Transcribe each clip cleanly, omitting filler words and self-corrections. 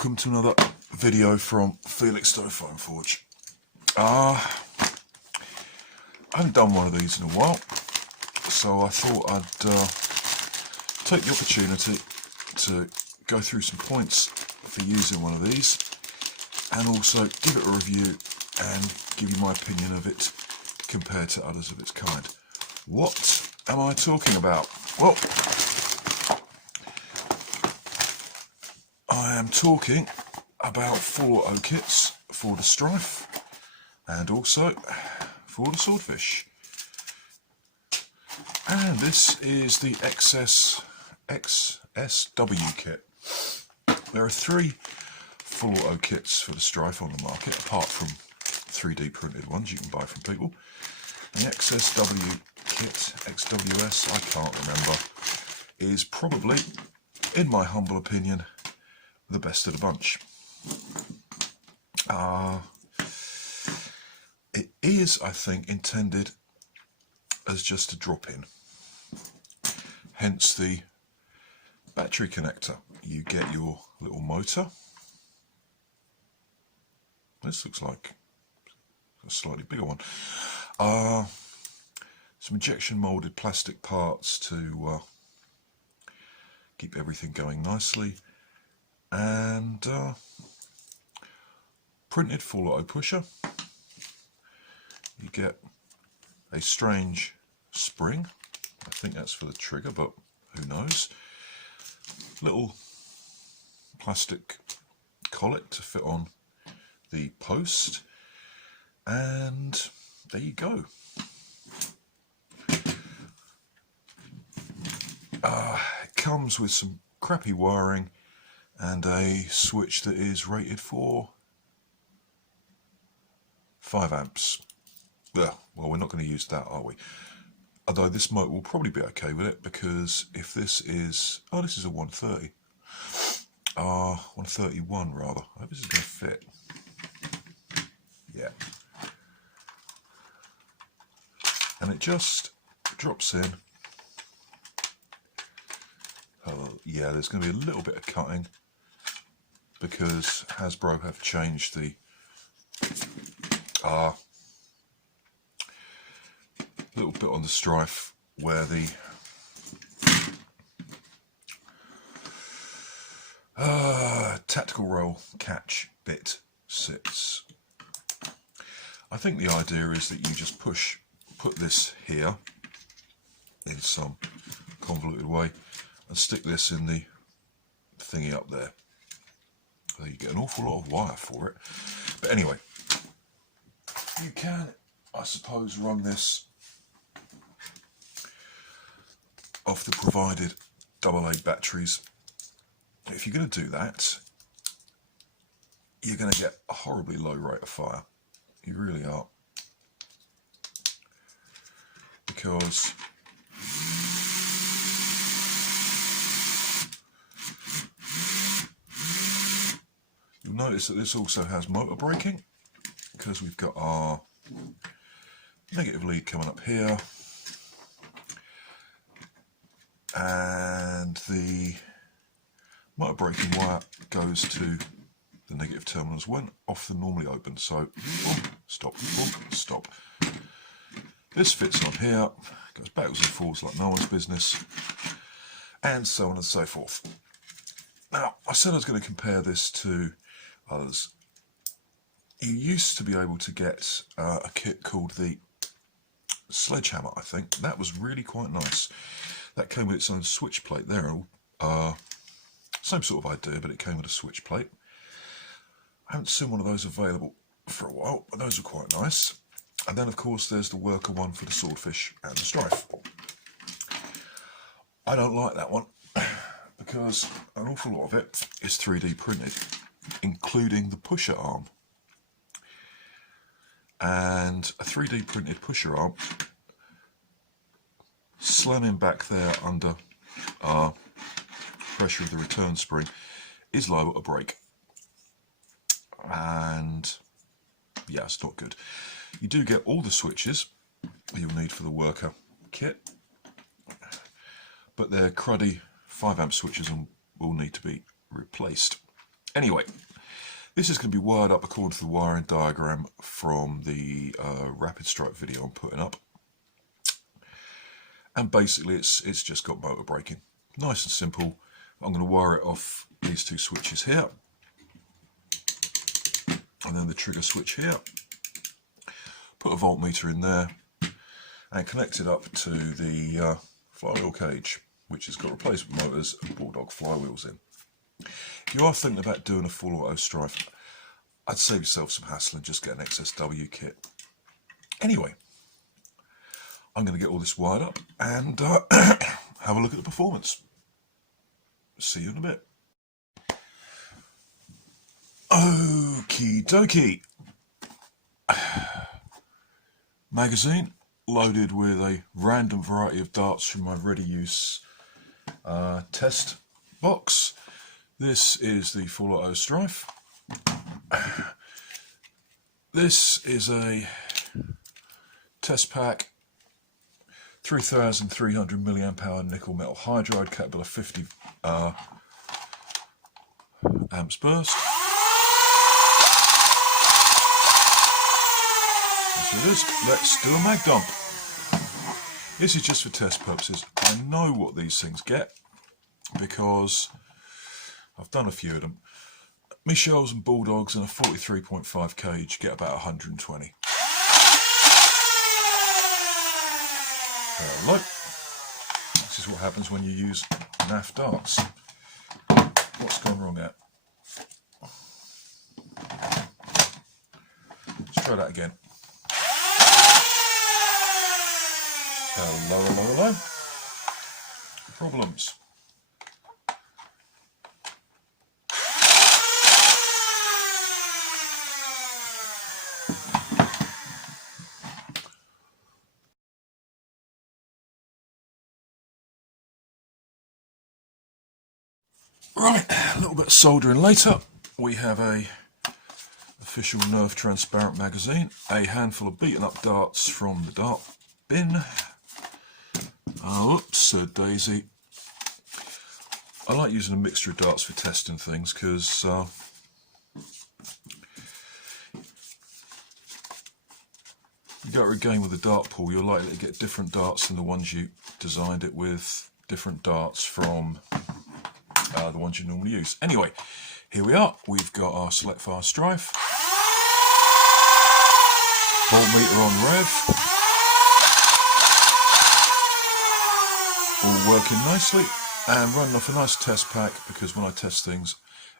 welcome to another video from Felix Foam Forge. I haven't done one of these in a while, so I thought I'd take the opportunity to go through some points for using one of these and also give it a review and give you my opinion of it compared to others of its kind. What am I talking about? Well, I am talking about full auto kits for the stryfe and also for the swordfish. And this is the XSW kit. There are 3 full auto kits for the stryfe on the market, apart from 3D printed ones you can buy from people. The XSW kit, XWS, I can't remember, is probably, in my humble opinion, the best of the bunch. It is, I think, intended as just a drop-in. Hence the battery connector. You get your little motor. This looks like a slightly bigger one. Some injection molded plastic parts to keep everything going nicely. And printed full auto pusher. You get a strange spring. I think that's for the trigger, but who knows. Little plastic collet to fit on the post, and there you go. It comes with some crappy wiring and a switch that is rated for 5 amps. Well, we're not going to use that, are we? Although this motor will probably be okay with it, because if this is... oh, this is a 130. 131 rather. I hope this is going to fit. Yeah. And it just drops in. Yeah, there's going to be a little bit of cutting, because Hasbro have changed the little bit on the stryfe where the tactical roll catch bit sits. I think the idea is that you just put this here in some convoluted way and stick this in the thingy up there. So you get an awful lot of wire for it. But anyway, you can, I suppose, run this off the provided AA batteries. If you're going to do that, you're going to get a horribly low rate of fire. You really are. Because you'll notice that this also has motor braking, because we've got our negative lead coming up here, and the motor braking wire goes to the negative terminals when often normally open. So boom, stop, boom, stop. This fits on here, goes backwards and forwards like no one's business, and so on and so forth. Now, I said I was going to compare this to others. You used to be able to get a kit called the Sledgehammer, I think. That was really quite nice. That came with its own switch plate there. Same sort of idea, but it came with a switch plate. I haven't seen one of those available for a while, but those are quite nice. And then, of course, there's the worker one for the swordfish and the stryfe. I don't like that one, because an awful lot of it is 3D printed, including the pusher arm. And a 3D printed pusher arm slamming back there under pressure of the return spring is liable to break. And yeah, it's not good. You do get all the switches you'll need for the worker kit, but they're cruddy 5 amp switches and will need to be replaced. Anyway, this is going to be wired up according to the wiring diagram from the rapid strike video I'm putting up. And basically it's just got motor braking. Nice and simple. I'm going to wire it off these two switches here. And then the trigger switch here. Put a voltmeter in there and connect it up to the flywheel cage, which has got replacement motors and Bulldog flywheels in. If you are thinking about doing a full auto stryfe, I'd save yourself some hassle and just get an XSW kit. Anyway, I'm going to get all this wired up and have a look at the performance. See you in a bit. Okie dokie. Magazine loaded with a random variety of darts from my ready use test box. This is the full auto stryfe. This is a test pack, 3,300 mAh nickel metal hydride, capable of 50 amps burst. So it is. Let's do a mag dump. This is just for test purposes. I know what these things get because I've done a few of them. Michels and Bulldogs in a 43.5 cage get about 120. Hello. This is what happens when you use naff darts. What's gone wrong there? Let's try that again. Hello, hello, hello. Problems. Right, a little bit of soldering later. We have a official Nerf transparent magazine, a handful of beaten up darts from the dart bin. Oops, daisy. I like using a mixture of darts for testing things because you go to a game with a dart pool, you're likely to get different darts than the ones you designed it with, different darts from the ones you normally use. Anyway, here we are. We've got our select fast stryfe, voltmeter on rev, all working nicely, and running off a nice test pack because when I test things,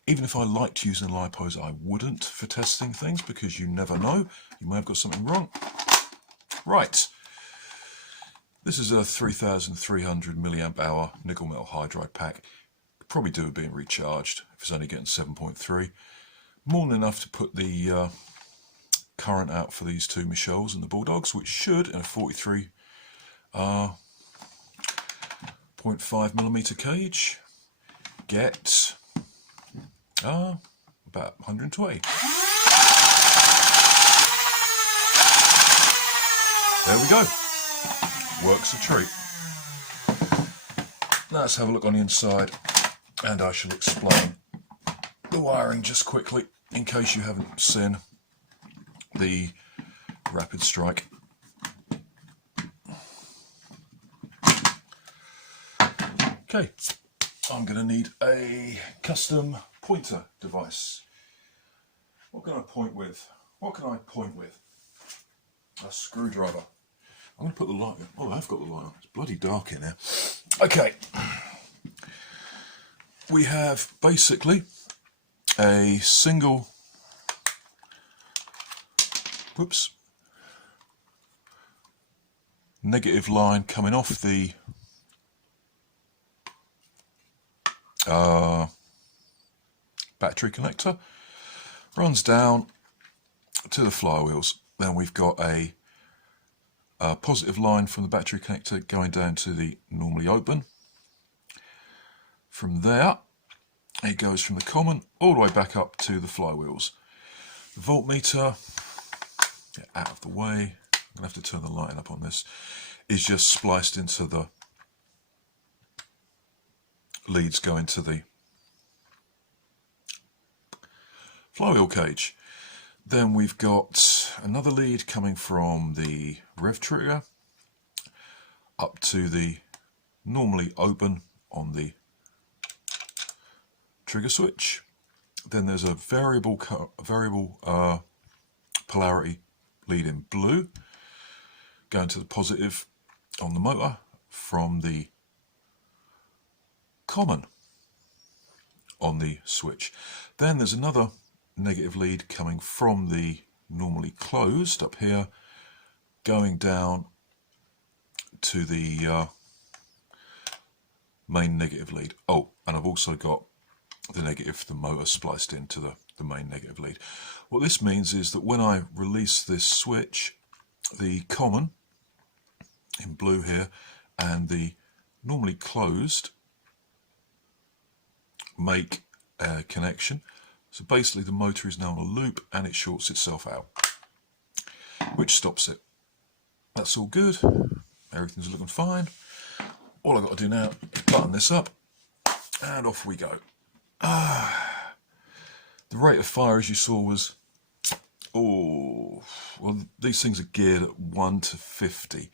even if I liked using lipos, I wouldn't for testing things because you never know, you may have got something wrong. Right, this is a 3,300 mAh nickel metal hydride pack. Probably do it being recharged if it's only getting 7.3. More than enough to put the current out for these two Michels and the Bulldogs, which should, in a 43.5mm cage, get about 120. There we go. Works a treat. Let's have a look on the inside. And I shall explain the wiring just quickly, in case you haven't seen the rapid strike. Okay, I'm going to need a custom pointer device. What can I point with? What can I point with? A screwdriver. I'm going to put the light on. Oh, I've got the light on. It's bloody dark in here. Okay. We have basically a single, negative line coming off the battery connector, runs down to the flywheels. Then we've got a positive line from the battery connector going down to the normally open. From there, it goes from the common all the way back up to the flywheels. The voltmeter, get out of the way, I'm going to have to turn the lighting up on this, is just spliced into the leads going to the flywheel cage. Then we've got another lead coming from the rev trigger up to the normally open on the trigger switch. Then there's a variable polarity lead in blue going to the positive on the motor from the common on the switch. Then there's another negative lead coming from the normally closed up here going down to the main negative lead. Oh, and I've also got the negative, the motor spliced into the main negative lead. What this means is that when I release this switch, the common in blue here and the normally closed make a connection. So basically the motor is now on a loop and it shorts itself out, which stops it. That's all good. Everything's looking fine. All I've got to do now is button this up and off we go. The rate of fire, as you saw, was, well, these things are geared at 1 to 50.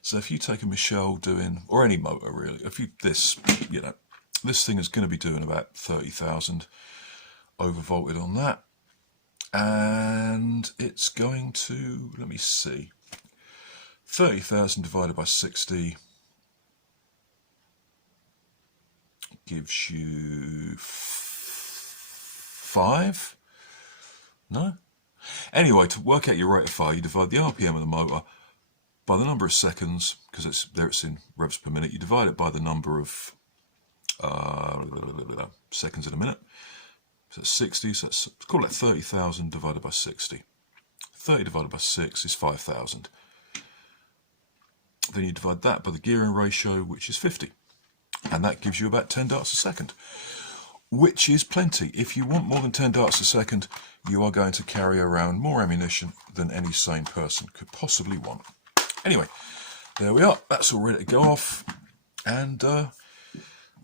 So if you take a Michelle doing, or any motor really, if you, this thing is going to be doing about 30,000 overvolted on that. And it's going to, let me see, 30,000 divided by 60 gives you 5? No? Anyway, to work out your rate of fire, you divide the RPM of the motor by the number of seconds, because it's in revs per minute. You divide it by the number of seconds in a minute. So that's 60, so let's call that 30,000 divided by 60. 30 divided by 6 is 5,000. Then you divide that by the gearing ratio, which is 50. And that gives you about 10 darts a second, which is plenty. If you want more than 10 darts a second, you are going to carry around more ammunition than any sane person could possibly want. Anyway, there we are. That's all ready to go off. And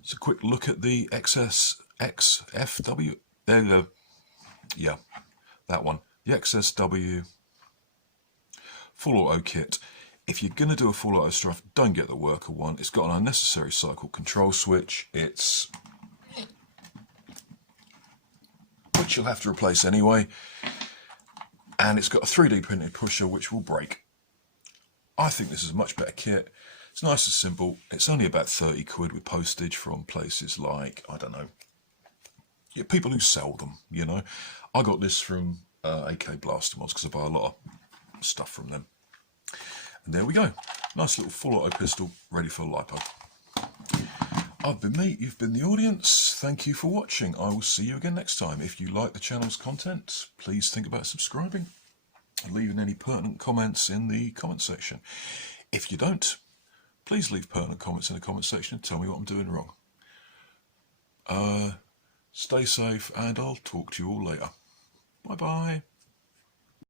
it's a quick look at the XSW. There you go. Yeah, that one. The XSW full auto kit. If you're going to do a full auto stryfe, don't get the worker one. It's got an unnecessary cycle control switch. Which you'll have to replace anyway. And it's got a 3D printed pusher which will break. I think this is a much better kit. It's nice and simple. It's only about 30 quid with postage from places like, I don't know, people who sell them, you know. I got this from AK Blaster Mods because I buy a lot of stuff from them. And there we go. Nice little full auto pistol ready for lipo. I've been me, you've been the audience. Thank you for watching. I will see you again next time. If you like the channel's content, please think about subscribing and leaving any pertinent comments in the comment section. If you don't, please leave pertinent comments in the comment section and tell me what I'm doing wrong. Stay safe and I'll talk to you all later. Bye bye.